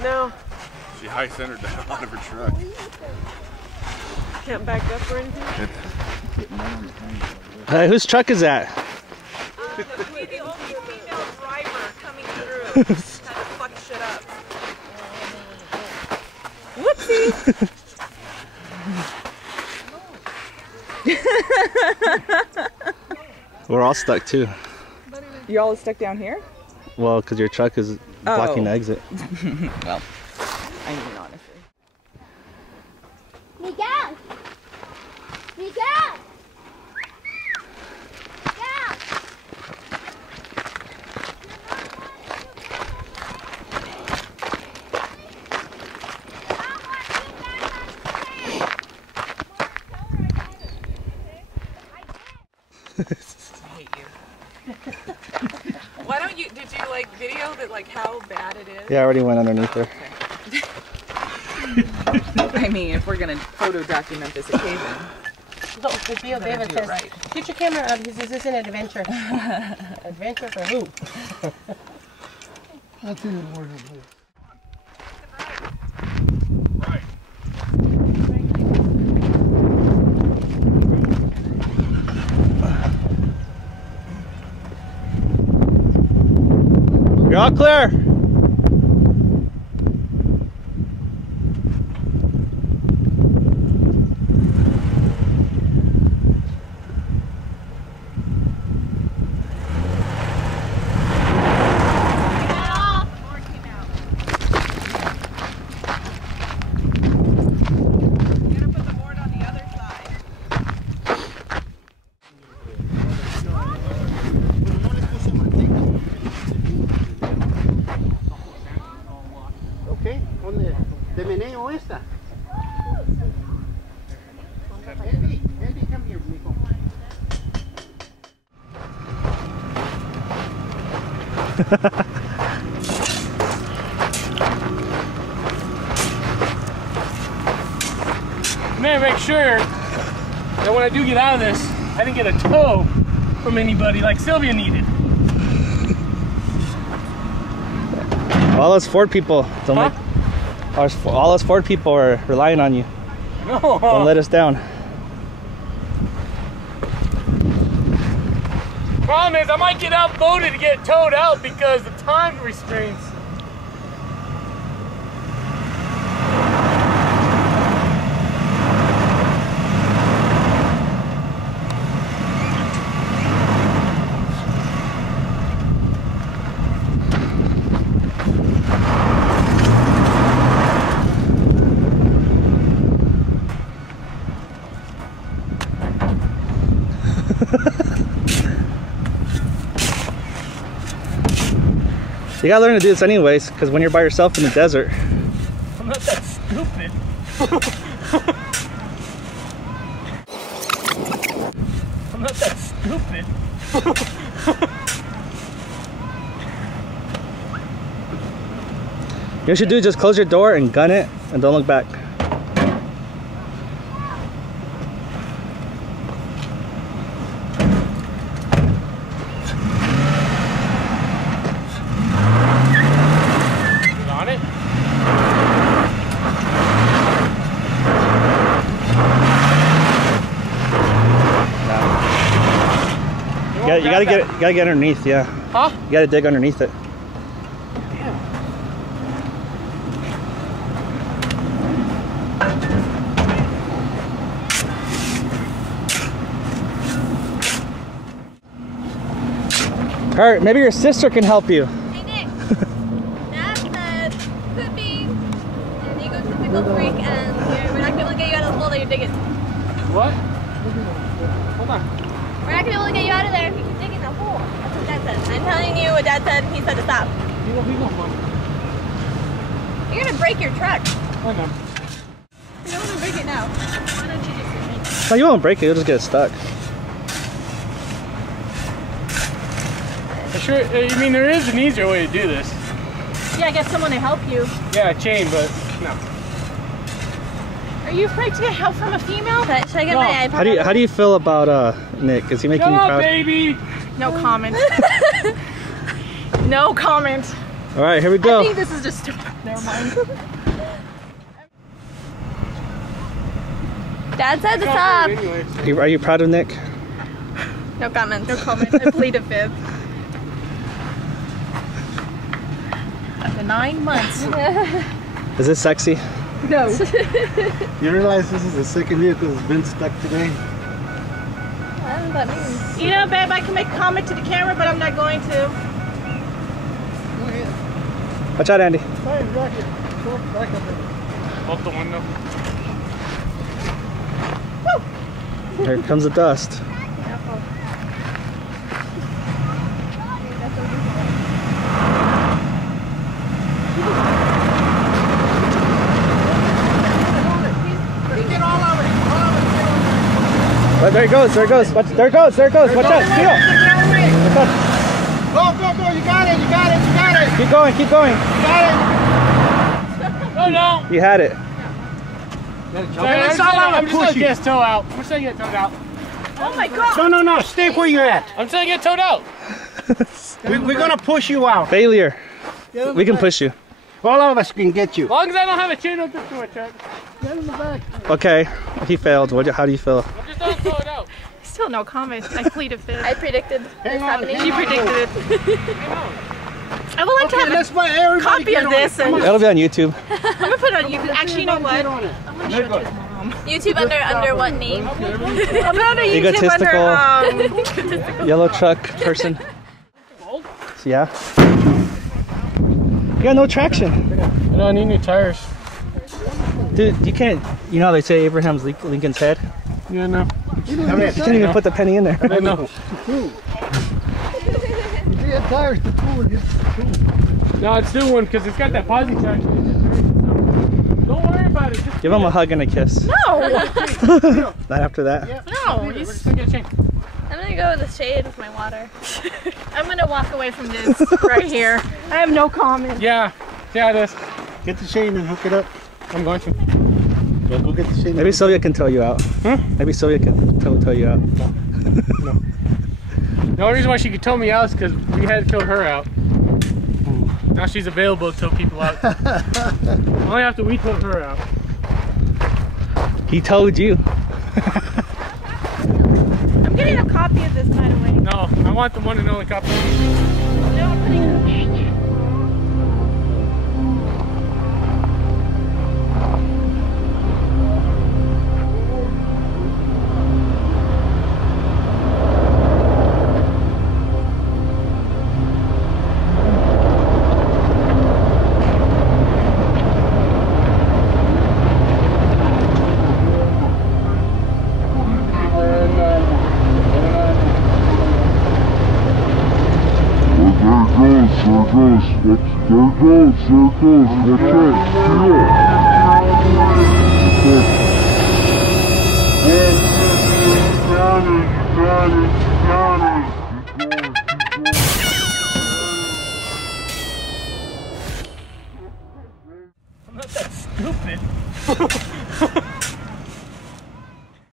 What now? She high centered down out of her truck. Can't back up or anything? Hey, whose truck is that? Be the only female driver coming through. Kind of fuck shit up. Whoopsie! We're all stuck too. You all stuck down here? Well, because your truck is blocking the exit. Well, I mean, honestly. Miguel! Miguel! Miguel! I hate you. Why don't you, did you like video that like how bad it is? Yeah, I already went underneath her. I mean, if we're gonna photo document this occasion. Look, the deal David says, right. get your camera out because this is an adventure. Adventure for who? That's in the morning, please. Right. You're all clear. ¿De meneo esta? Andy, come here, mijo. Man, make sure that when I do get out of this, I didn't get a tow from anybody like Sylvia needed. All those Ford people don't make. All those Ford people are relying on you. No. Don't let us down. Problem is, I might get outvoted to get towed out because the time restraints. You gotta learn to do this anyways, because when you're by yourself in the desert. I'm not that stupid. I'm not that stupid. You know what you should do? Just close your door and gun it and don't look back. You gotta get underneath, yeah. Huh? You gotta dig underneath it. Kurt, maybe your sister can help you. Hey Nick, Dad said pooping, and you go to the pickle creek, and we're not gonna be able to get you out of the hole that you're digging. What? Hold on. We're not gonna be able to get you out of there if you keep digging the hole. That's what Dad said. I'm telling you what Dad said. He said to stop. You're gonna break your truck. I know. You don't want to break it now. Why don't you just? No, you won't break it. You'll just get stuck. Sure, I mean, there is an easier way to do this. Yeah, get someone to help you. Yeah, a chain, but no. Are you afraid to get help from a female? Should I get my iPad? How do you feel about Nick? Is he making you proud? Baby. No comment. No comment. All right, here we I go. think this is just. Never mind. Dad says it's up. Are you proud of Nick? No comment. No comment. I plead a fifth. After 9 months. Is this sexy? No. You realize this is the second vehicle that's been stuck today? I don't know what that means. You know, babe, I can make a comment to the camera, but I'm not going to. Watch out, Andy. Off the window. Here comes the dust. Oh, there it goes, there it goes. Watch, there it goes, there it goes. Watch out, Theo. Watch out. Go, go, go, you got it, you got it, you got it. Keep going, keep going. You got No, no. You had it. it. I'm just gonna get his toe out. I'm just gonna get towed out. Oh my God. No, no, no, stay where you're at. I'm just gonna get towed out. We're gonna push you out. Failure. We can push you. All of us can get you. As long as I don't have a chain hooked up to my truck. Get in the back. Okay, he failed. How do you feel? I'm just gonna tow it out. Still no comment. I plead a fifth. I predicted this happening. She predicted it. I would like to have a Let's let everybody copy get of on this it. and That'll be on YouTube. I'm gonna put it on YouTube. Actually, you know what? Get on it. I'm gonna show it to his mom. YouTube under what name? I'm gonna under YouTube Egotistical. under Yellow truck person. Yeah. You got no traction. I don't need new tires. Dude, you can't, you know how they say Abraham's Lincoln's head? Yeah, no. You can't even put the penny in there. I know. No, it's new one because it's got that posi traction. Don't worry about it. Just Give him a hug and a kiss. No! Not after that. No! we're just gonna get a chain. I'm gonna go in the shade with my water. I'm gonna walk away from this right here. I have no comment. Yeah, it is. Get the chain and hook it up. I'm going to. Yeah, go get the chain. Maybe Sylvia can tow you out. Huh? Maybe Sylvia can tow you out. The only reason why she could tow me out is because we had to tow her out. Now she's available to tow people out. Only after we tow her out. He towed you. I'm getting a copy of this, by the way. No, I want the one and only copy. No, I'm putting it. I'm not that stupid.